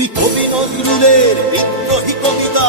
তুমি কবি নজরুলের বিদ্রোহী কবিতা।